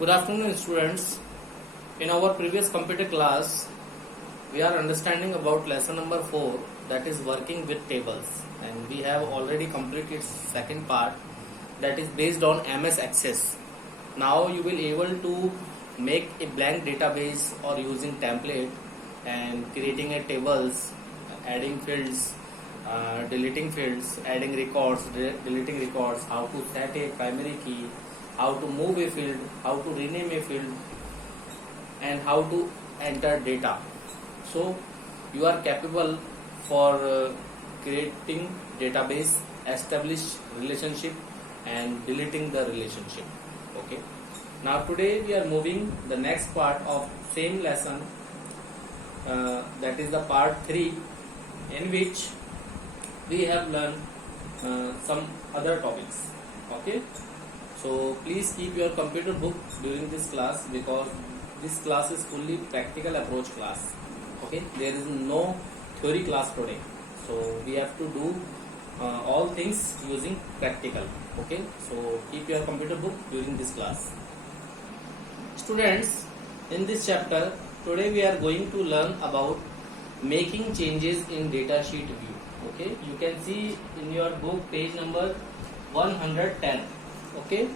Good afternoon, students. In our previous computer class, we are understanding about lesson number 4, that is working with tables, and we have already completed second part, that is based on MS Access. Now you will able to make a blank database or using template and creating a tables, adding fields, deleting fields, adding records, deleting records, how to set a primary key, how to move a field, how to rename a field, and how to enter data. So you are capable for creating database, establish relationship, and deleting the relationship. Okay. Now today we are moving the next part of same lesson, that is the part 3, in which we have learned some other topics. Okay. So please keep your computer book during this class, because this class is fully practical approach class. Okay, there is no theory class today, so we have to do all things using practical. Okay, so keep your computer book during this class. Students, in this chapter today we are going to learn about making changes in datasheet view. Okay, you can see in your book page number 110. Okay,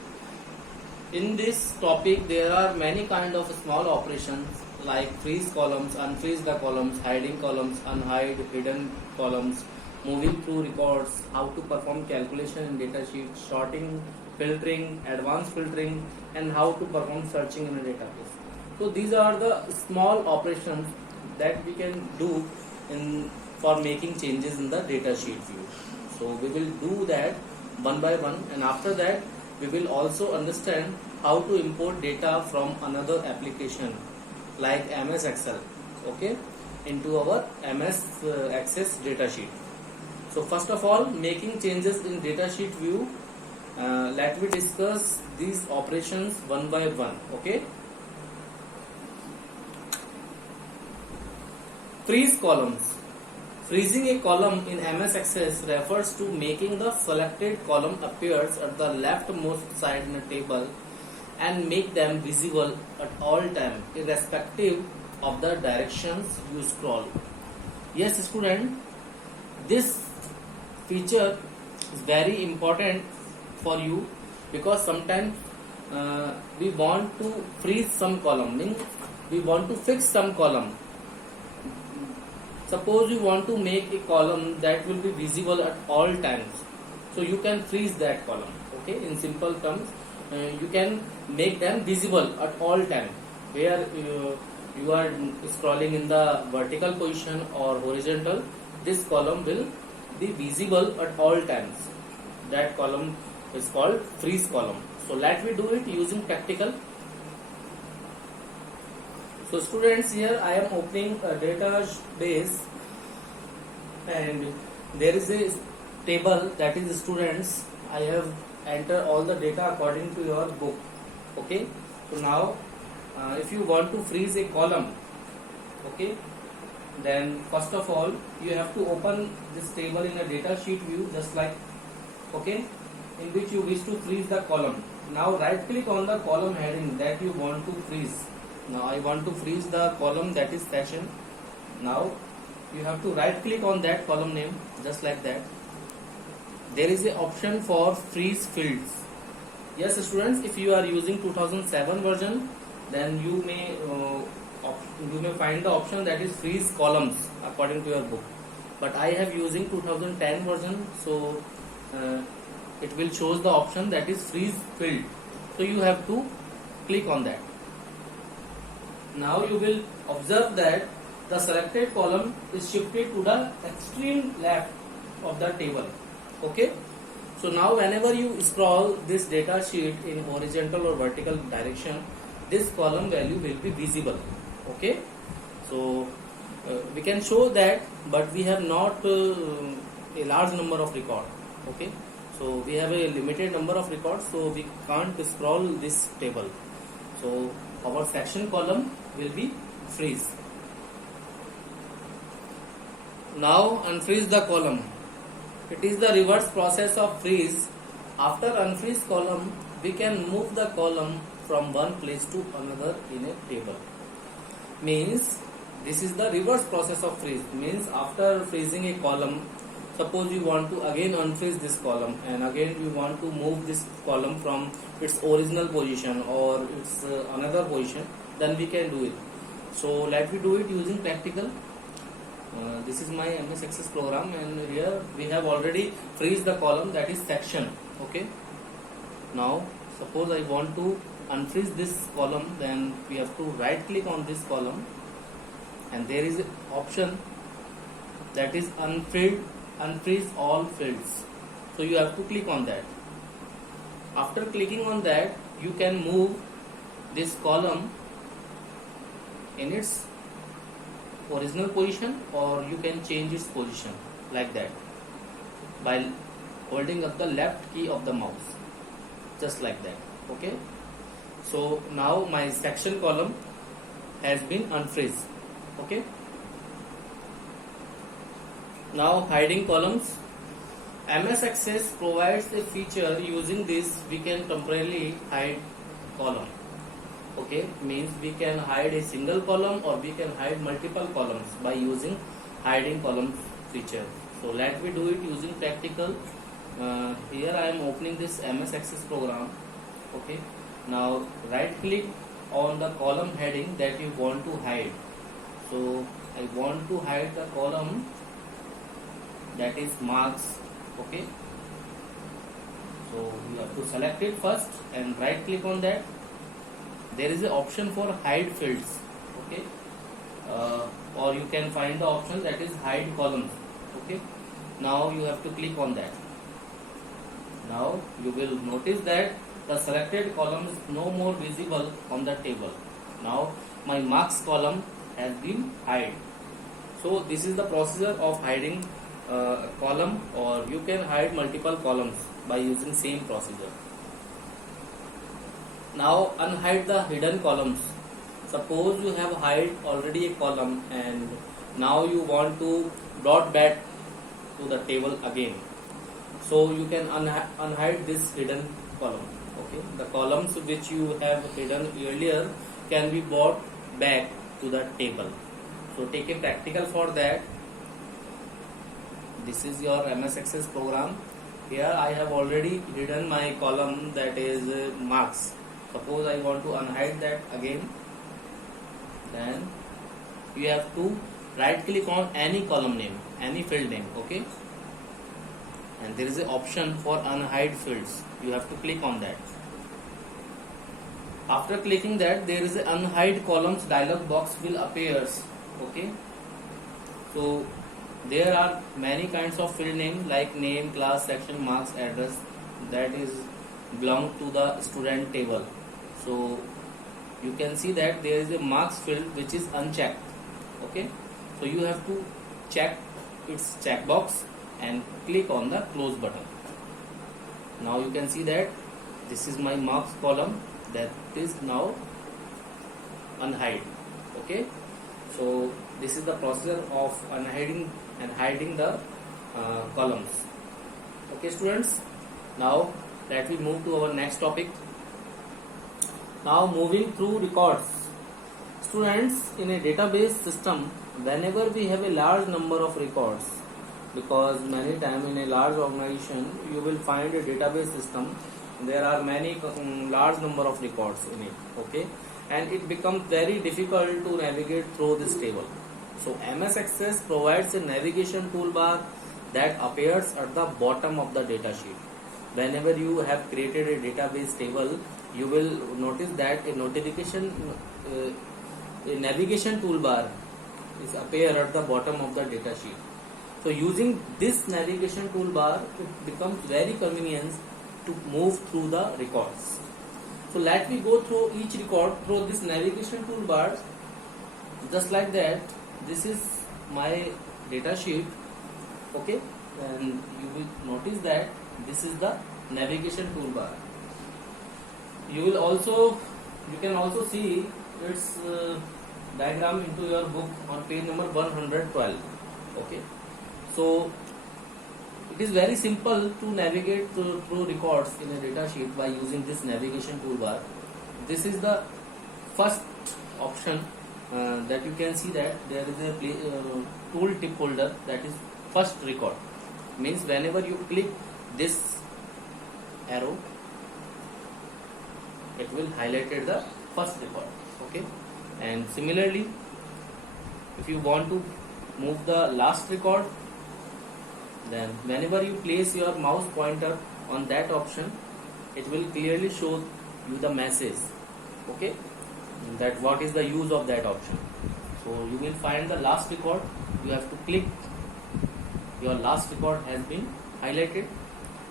in this topic there are many kind of small operations like freeze columns, unfreeze the columns, hiding columns, unhide hidden columns, moving through records, how to perform calculation in datasheet, sorting, filtering, advanced filtering, and how to perform searching in a database. So these are the small operations that we can do for making changes in the datasheet view. So we will do that one by one, and after that we will also understand how to import data from another application like MS Excel, okay, into our MS Access datasheet. So first of all, making changes in datasheet view, let me discuss these operations one by one. Okay, freeze columns. Freezing a column in MS Access refers to making the selected column appears at the leftmost side in a table and make them visible at all time, irrespective of the directions you scroll. Yes, student, this feature is very important for you, because sometimes we want to freeze some column, means we want to fix some column. Suppose you want to make a column that will be visible at all times, so you can freeze that column. Okay, in simple terms, you can make them visible at all time, where you are scrolling in the vertical position or horizontal, this column will be visible at all times. That column is called freeze column. So let me do it using practical. So students, here I am opening a database, and there is a table, that is students. I have entered all the data according to your book. Okay, so now if you want to freeze a column, okay, then first of all you have to open this table in a data sheet view, just like, okay, in which you wish to freeze the column. Now right click on the column heading that you want to freeze. Now I want to freeze the column that is session. Now you have to right click on that column name, just like that. There is an option for freeze fields. Yes, students, if you are using 2007 version, then you may find the option that is freeze columns according to your book. But I have using 2010 version, so it will shows the option that is freeze field. So you have to click on that. Now you will observe that the selected column is shifted to the extreme left of the table. Okay, so now whenever you scroll this data sheet in horizontal or vertical direction, this column value will be visible. Okay, so we can show that, but we have not a large number of records. Okay, so we have a limited number of records, so we can't scroll this table. So our section column will be freeze. Now unfreeze the column. It is the reverse process of freeze. After unfreeze column, we can move the column from one place to another in a table. Means this is the reverse process of freeze. Means after freezing a column, suppose you want to again unfreeze this column and again you want to move this column from its original position or its another position, then we can do it. So let me do it using practical. This is my MS Access program, and here we have already freeze the column, that is section. Okay. Now suppose I want to unfreeze this column, then we have to right click on this column and there is an option that is unfreeze all fields. So you have to click on that. After clicking on that, you can move this column in its original position or you can change its position like that by holding up the left key of the mouse, just like that. Okay. So now my section column has been unfreezed. Okay. Now hiding columns. MS Access provides a feature. Using this we can temporarily hide column. Okay, means we can hide a single column or we can hide multiple columns by using hiding columns feature. So let me do it using practical. Here I am opening this MS Access program. Okay, now right click on the column heading that you want to hide. So I want to hide the column that is marks. Okay, so you have to select it first and right click on that. There is an option for hide fields. Okay, or you can find the option that is hide columns. Okay, now you have to click on that. Now you will notice that the selected column is no more visible on the table. Now my marks column has been hide. So this is the procedure of hiding column, or you can hide multiple columns by using same procedure. Now unhide the hidden columns. Suppose you have hide already a column and now you want to brought back to the table again. So you can unhide this hidden column. Okay, the columns which you have hidden earlier can be brought back to the table. So take a practical for that. This is your MS Access program. Here I have already hidden my column that is marks. Suppose I want to unhide that again, then you have to right click on any column name, any field name. Okay, and there is an option for unhide fields. You have to click on that. After clicking that, there is an unhide columns dialog box will appears. Okay, so there are many kinds of field names like name, class, section, marks, address, that is belong to the student table. So you can see that there is a marks field which is unchecked. Okay, so you have to check its checkbox and click on the close button. Now you can see that this is my marks column that is now unhide. Okay, so this is the procedure of unhiding and hiding the columns. Okay students, now let me move to our next topic. Now moving through records. Students, in a database system, whenever we have a large number of records, because many times in a large organization you will find a database system, there are many large number of records in it. Okay, and it becomes very difficult to navigate through this table. So MS Access provides a navigation toolbar that appears at the bottom of the data sheet. Whenever you have created a database table, you will notice that a navigation toolbar is appear at the bottom of the data sheet. So using this navigation toolbar, it becomes very convenient to move through the records. So let me go through each record through this navigation toolbar. Just like that, this is my data sheet. Okay, and you will notice that this is the navigation toolbar. You can also see its diagram into your book on page number 112. Okay, so It is very simple to navigate through records in a data sheet by using this navigation toolbar. This is the first option that you can see that there is a tool tip holder, that is first record. Means whenever you click this arrow, it will highlight the first record. Okay, and similarly, if you want to move the last record, then whenever you place your mouse pointer on that option, it will clearly show you the message. Okay, that what is the use of that option. So you will find the last record, you have to click, your last record has been highlighted.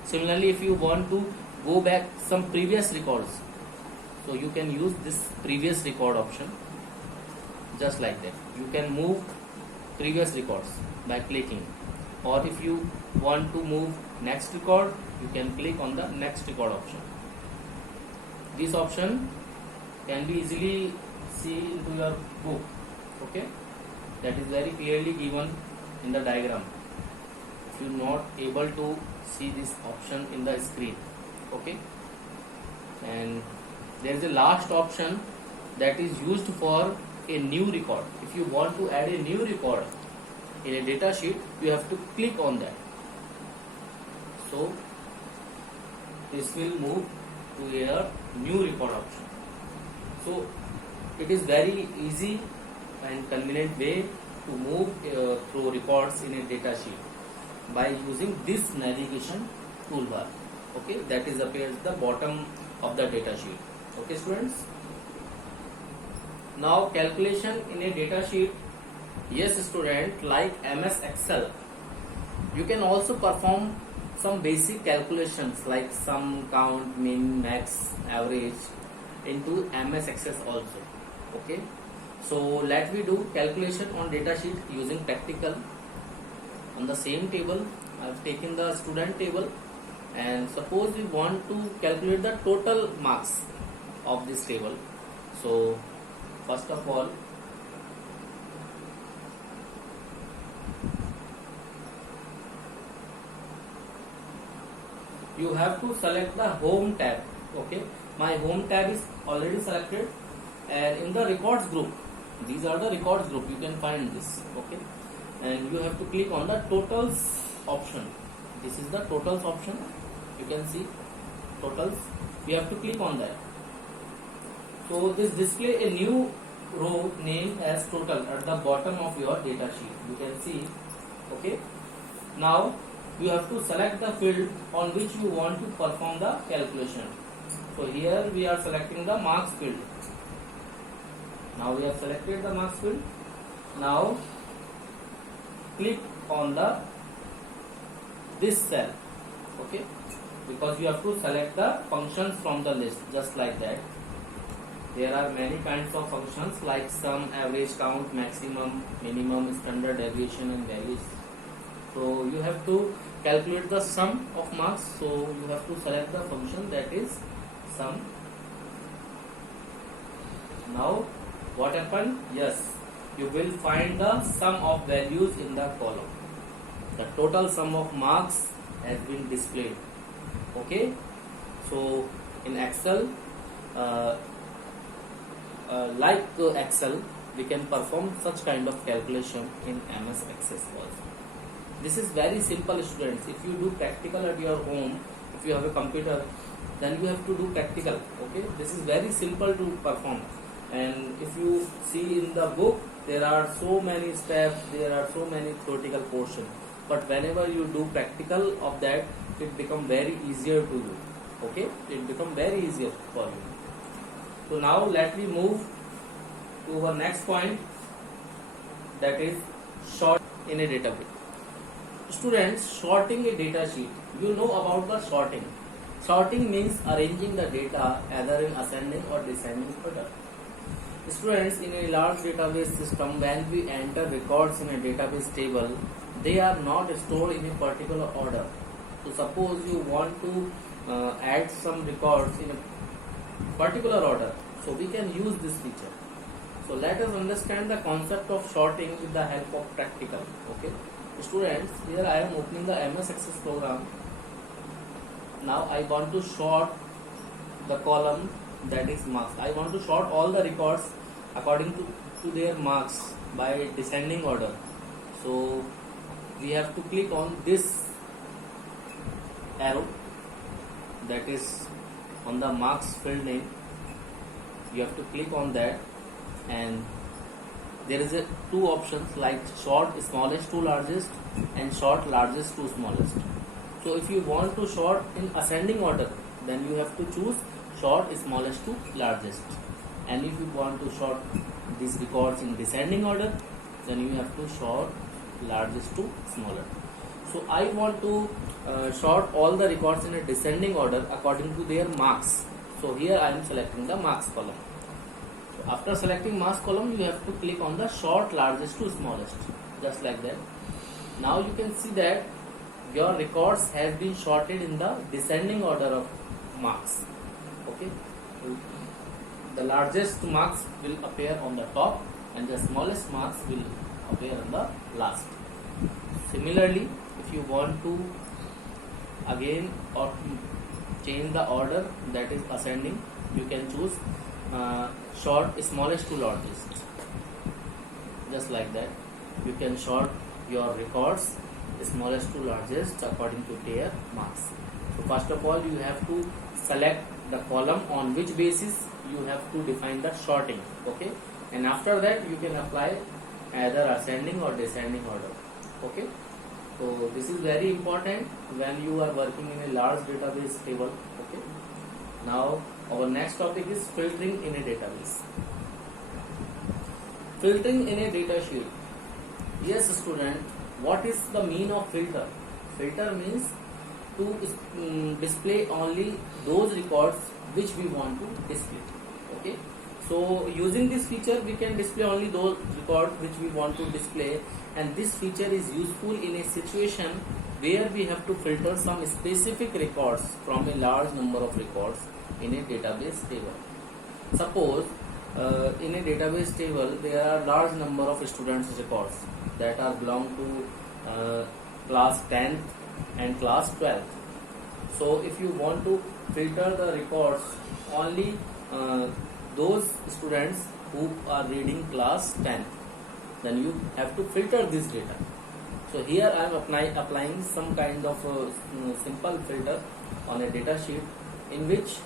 Similarly, if you want to go back some previous records, so you can use this previous record option, just like that. You can move previous records by clicking, or if you want to move next record, you can click on the next record option. This option can be easily seen into your book. Okay, that is very clearly given in the diagram. If you are not able to see this option in the screen. Okay, and there is a last option that is used for a new record. If you want to add a new record in a data sheet, you have to click on that. So this will move to a new record option. So it is very easy and convenient way to move through records in a data sheet by using this navigation toolbar. Okay, that is appears at the bottom of the data sheet. Okay, students. Now calculation in a data sheet. Yes, student, like MS Excel, you can also perform some basic calculations like sum, count, min, max, average into MS Access also. Okay, so let we do calculation on data sheet using practical. On the same table, I have taken the student table, and suppose we want to calculate the total marks of this table. So first of all, you have to select the home tab. Okay, my home tab is already selected, and in the records group, these are the records group, you can find this. Okay, and you have to click on the totals option. This is the totals option, you can see totals, you have to click on that. So this display a new row named as total at the bottom of your data sheet, you can see. Okay, now you have to select the field on which you want to perform the calculation. So here we are selecting the marks field. Now we have selected the marks field. Now click on this cell. Okay, because you have to select the functions from the list, just like that. There are many kinds of functions like sum, average, count, maximum, minimum, standard deviation, and values. So you have to calculate the sum of marks. So you have to select the function that is sum. Now what happened? Yes, you will find the sum of values in the column. The total sum of marks has been displayed. Okay, so in Excel, like Excel, we can perform such kind of calculation in MS Access also. This is very simple, students. If you do practical at your home, if you have a computer, then you have to do practical. Okay, this is very simple to perform. And if you see in the book, there are so many steps, there are so many theoretical portions. But whenever you do practical of that, it becomes very easier to you. Okay, it becomes very easier for you. So now let me move to our next point, that is sort in a database. Students, sorting a data sheet. You know about the sorting. Sorting means arranging the data either in ascending or descending order. Students, in a large database system, when we enter records in a database table, they are not stored in a particular order. So suppose you want to add some records in a particular order, so we can use this feature. So let us understand the concept of sorting with the help of practical. Okay, Students, here I am opening the MS Access program. Now I want to sort the column that is marks. I want to sort all the records according to their marks by descending order. So we have to click on this arrow that is on the marks field name. You have to click on that, and there is two options like sort smallest to largest and sort largest to smallest. So if you want to sort in ascending order, then you have to choose sort smallest to largest, and if you want to sort these records in descending order, then you have to sort largest to smaller. So I want to sort all the records in a descending order according to their marks. So here I am selecting the marks column. So after selecting marks column, you have to click on the sort largest to smallest, just like that. Now you can see that your records have been sorted in the descending order of marks. Okay, the largest marks will appear on the top and the smallest marks will appear on the last. Similarly, if you want to again or change the order, that is ascending, you can choose sort smallest to largest, just like that. You can sort your records smallest to largest according to their marks. So first of all, you have to select the column on which basis you have to define the sorting. Okay, and after that you can apply either ascending or descending order. Okay, so this is very important when you are working in a large database table. Okay, now our next topic is filtering in a database. Filtering in a data sheet. Yes student, what is the mean of filter? Filter means to display only those records which we want to display. Okay, so using this feature we can display only those records which we want to display, and this feature is useful in a situation where we have to filter some specific records from a large number of records in a database table. Suppose in a database table there are large number of students records that are belong to class 10th and class 12th. So if you want to filter the records only those students who are reading class 10th, then you have to filter this data. So here I am applying some kind of simple filter on a data sheet in which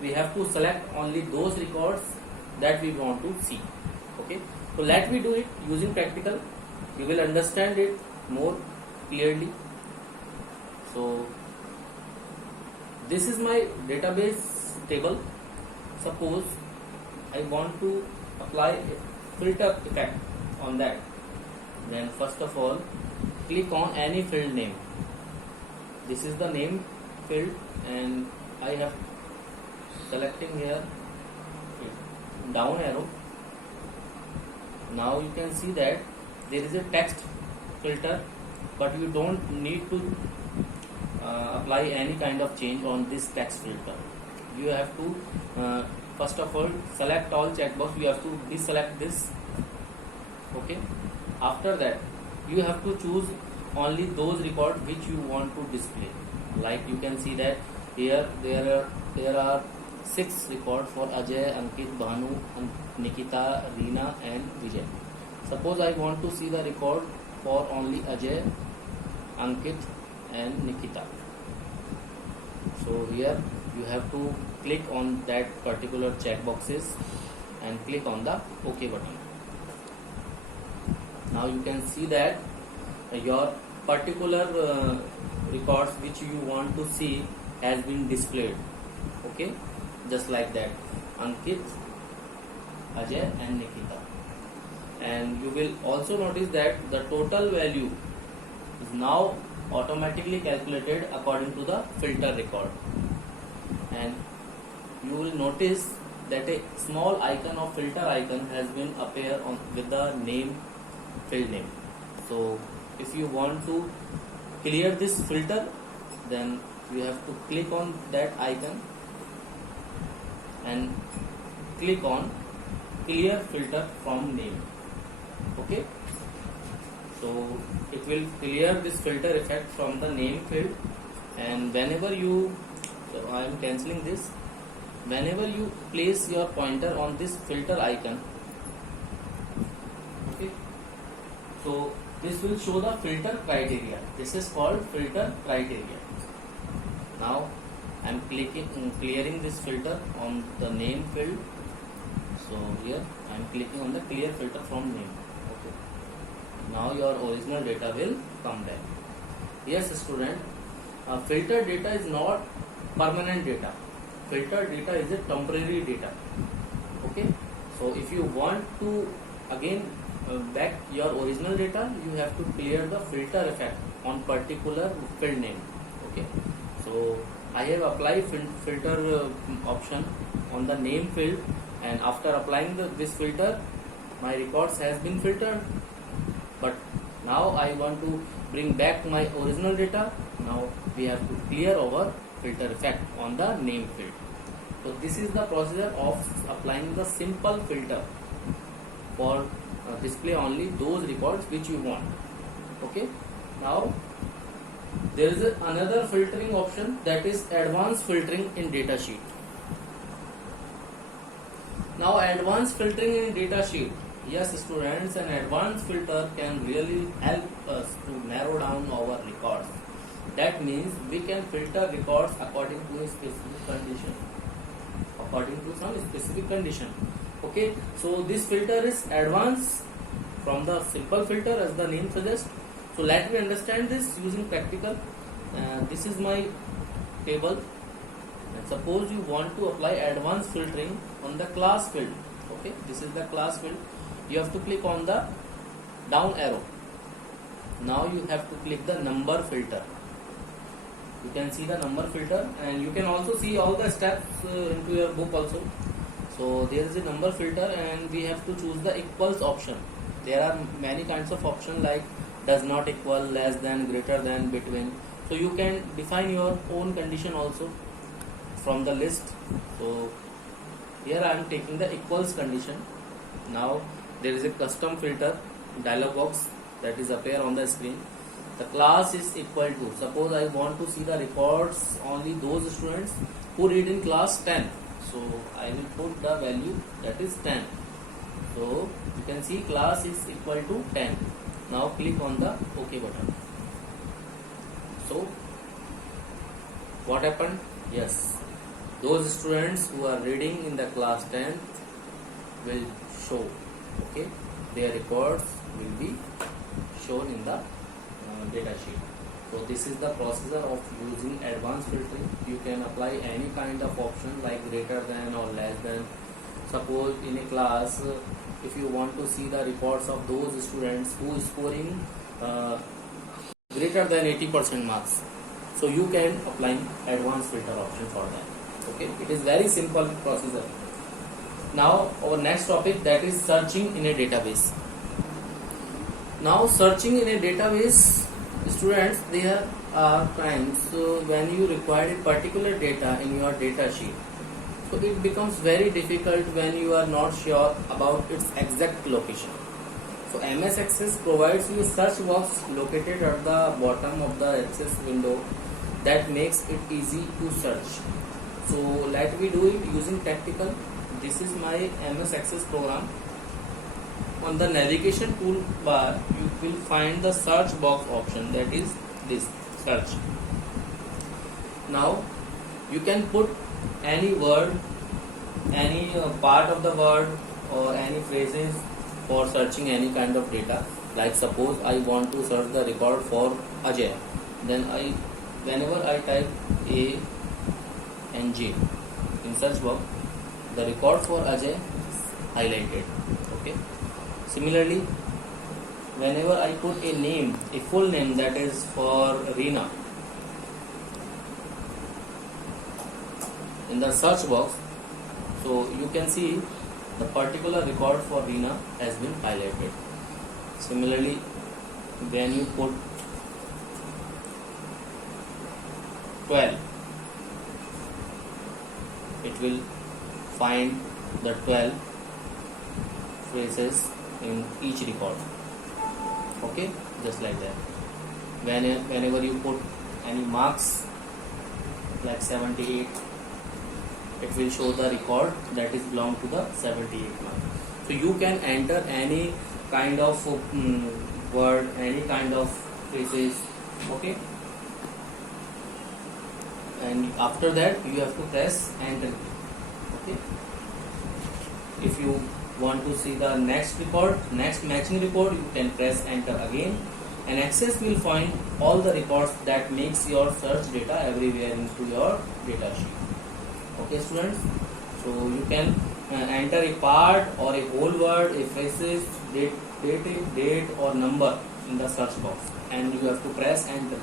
we have to select only those records that we want to see. Okay, so let me do it using practical. You will understand it more clearly. So this is my database table. Suppose I want to apply a filter effect on that. Then first of all, click on any field name. This is the name field, and I have selecting here down arrow. Now you can see that there is a text filter, but you don't need to apply any kind of change on this text filter. You have to first of all select all checkbox. You have to deselect this. Okay, after that you have to choose only those records which you want to display. Like you can see that here there are 6 records for Ajay, Ankit, Bhanu, Nikita, Reena and Vijay. Suppose I want to see the record for only Ajay, Ankit and Nikita. So here you have to click on that particular checkboxes and click on the OK button. Now you can see that your particular records which you want to see has been displayed. Okay, just like that, Ankit, Ajay and Nikita. And you will also notice that the total value is now automatically calculated according to the filter record. And you will notice that a small icon of filter icon has been appear on with the name field name. So if you want to clear this filter, then you have to click on that icon and click on clear filter from name. Okay, So it will clear this filter effect from the name field, and whenever you, so I am cancelling this, whenever you place your pointer on this filter icon, okay, so this will show the filter criteria. This is called filter criteria. Now I am clearing this filter on the name field. So here I am clicking on the clear filter from name. Okay. Now your original data will come back. Yes, student, filter data is not permanent data. Filter data is a temporary data. Okay. So if you want to again back your original data, you have to clear the filter effect on particular field name. Okay. So I have applied filter option on the name field, and after applying this filter, my records has been filtered. But now I want to bring back my original data. Now we have to clear our filter effect on the name field. So this is the procedure of applying the simple filter for display only those records which you want. Okay. Now there is another filtering option, that is advanced filtering in datasheet. Now advanced filtering in datasheet, yes students, an advanced filter can really help us to narrow down our records. That means we can filter records according to a specific condition. According to some specific condition. Okay, so this filter is advanced from the simple filter as the name suggests. So let me understand this using practical. This is my table, and suppose you want to apply advanced filtering on the class field. Okay, this is the class field. You have to click on the down arrow. Now you have to click the number filter. You can see the number filter, and you can also see all the steps into your book also. So there is a number filter, and we have to choose the equals option. There are many kinds of options like does not equal, less than, greater than, between. So you can define your own condition also from the list. So here I am taking the equals condition. Now there is a custom filter dialog box that is appear on the screen. The class is equal to, suppose I want to see the records only those students who read in class 10. So I will put the value that is 10. So you can see class is equal to 10. Now click on the OK button. So what happened? Yes, those students who are reading in the class 10 will show. Okay, their records will be shown in the data sheet. So this is the procedure of using advanced filtering. You can apply any kind of option like greater than or less than. Suppose in a class, if you want to see the records of those students who is scoring greater than 80% marks, so you can apply advanced filter option for that. Okay, it is very simple procedure. Now our next topic, that is searching in a database. Now searching in a database, students, there are times when you require a particular data in your data sheet. So it becomes very difficult when you are not sure about its exact location. So MS Access provides you a search box located at the bottom of the Access window that makes it easy to search. So let me do it using tactical. This is my MS Access program. On the navigation toolbar, you will find the search box option, that is this search. Now you can put any word, any part of the word or any phrases for searching any kind of data. Like suppose I want to search the record for Ajay, then whenever I type A and J in search box, the record for Ajay is highlighted. Okay. Similarly, whenever I put a name, a full name, that is for Reena, in the search box, so you can see the particular record for Reena has been highlighted. Similarly, when you put 12, it will find the 12 phrases in each record. Okay, just like that. Whenever you put any marks like 78, it will show the record that is belong to the 78 mark. So you can enter any kind of word, any kind of phrases, okay, and after that you have to press enter, okay. If you want to see the next record, next matching record, you can press enter again, and Access will find all the records that makes your search data everywhere into your data sheet. Okay students, so you can enter a part or a whole word, a phrases, date or number in the search box, and you have to press enter.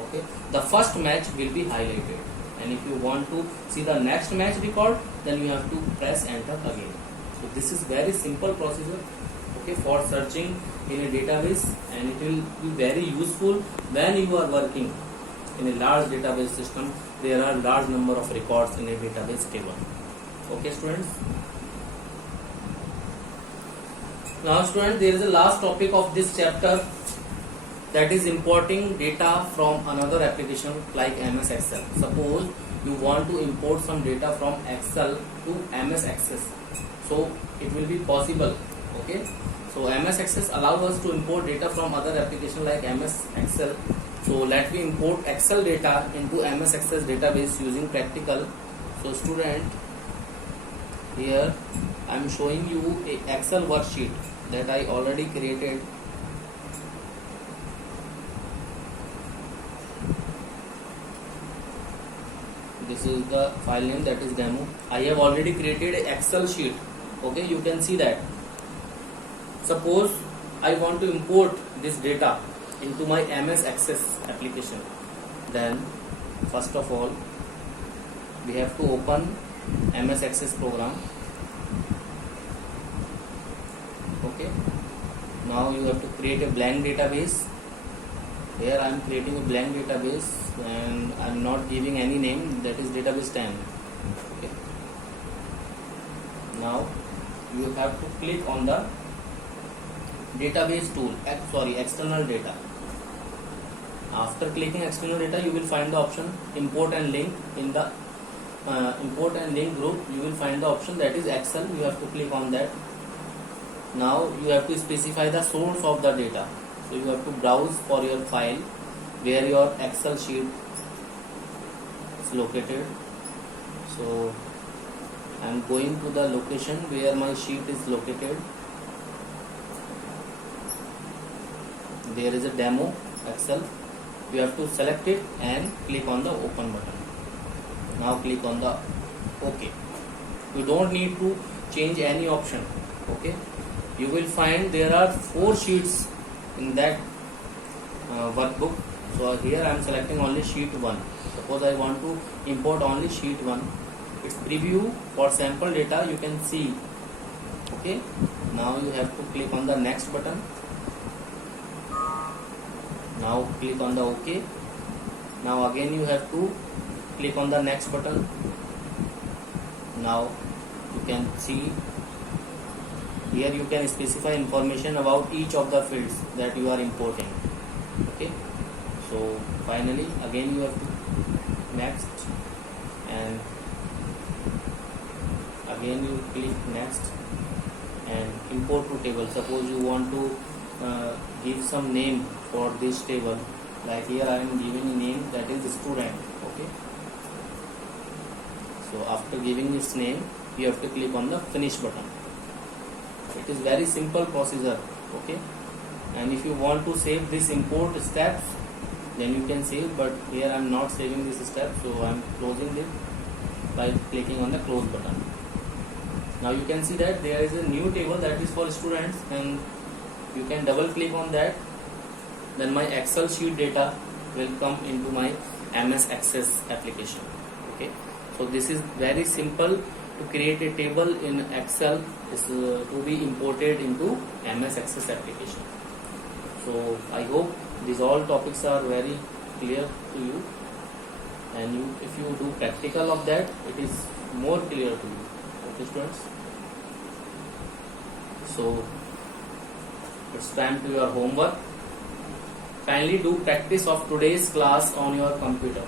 Okay, the first match will be highlighted, and if you want to see the next match record, then you have to press enter again. So this is very simple procedure, okay, for searching in a database, and it will be very useful when you are working in a large database system. There are large number of records in a database table. Okay students. Now students, there is a last topic of this chapter, that is importing data from another application like MS Excel. Suppose you want to import some data from Excel to MS Access, so it will be possible. Okay, so MS Access allows us to import data from other application like MS Excel. So let me import Excel data into MS Access database using practical. So student, here I am showing you a Excel worksheet that I already created. This is the file name, that is demo. I have already created an Excel sheet. Okay, you can see that. Suppose I want to import this data into my MS Access application. Then first of all, we have to open MS Access program. Okay, now you have to create a blank database. Here I am creating a blank database and I am not giving any name, that is database 10. Okay, now you have to click on the database tool, external data. After clicking external data, you will find the option import and link. In the import and link group, you will find the option that is Excel. You have to click on that. Now you have to specify the source of the data. So you have to browse for your file where your Excel sheet is located. So I am going to the location where my sheet is located. There is a demo Excel. You have to select it and click on the open button. Now click on the OK. You don't need to change any option. Okay, you will find there are 4 sheets in that workbook. So here I am selecting only sheet 1. Suppose I want to import only sheet 1. It's preview for sample data, you can see. Okay, now you have to click on the next button. Now click on the OK. Now again you have to click on the next button. Now you can see here you can specify information about each of the fields that you are importing. Okay, so finally again you have to next, and again you click next and import to table. Suppose you want to give some name for this table, like here I am giving a name that is student. Okay, so after giving its name, you have to click on the finish button. It is very simple procedure. Okay, and if you want to save this import steps, then you can save, but here I am not saving this step, so I am closing it by clicking on the close button. Now you can see that there is a new table that is for students, and you can double click on that. Then my Excel sheet data will come into my MS Access application. Okay, so this is very simple to create a table in Excel is to be imported into MS Access application. So I hope these all topics are very clear to you, and if you do practical of that, it is more clear to you. Okay students, so it's time to your homework. kindly do practice of today's class on your computer.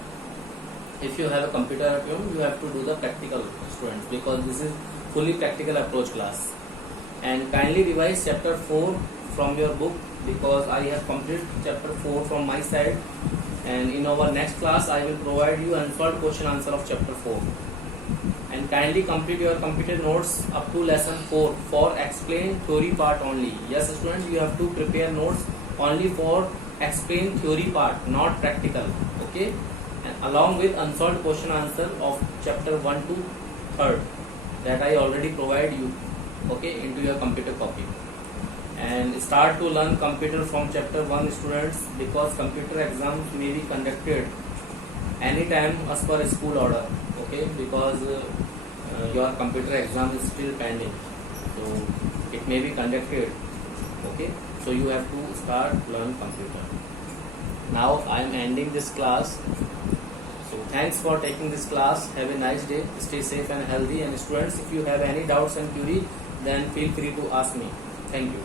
If you have a computer at home, you have to do the practical, students, because this is fully practical approach class. And kindly revise chapter 4 from your book, because I have completed chapter 4 from my side, and in our next class I will provide you unsolved question answer of chapter 4. And kindly complete your computer notes up to lesson 4 for explain theory part only. Yes students, you have to prepare notes only for explain theory part, not practical. Okay, and along with unsolved question answer of chapter 1 to 3rd that I already provide you, okay, into your computer copy. And start to learn computer from chapter 1, students, because computer exams may be conducted anytime as per school order. Okay, because your computer exam is still pending, so it may be conducted. Okay, so you have to start learn computer. Now I am ending this class. So thanks for taking this class. Have a nice day. Stay safe and healthy. And students, if you have any doubts and query, then feel free to ask me. Thank you.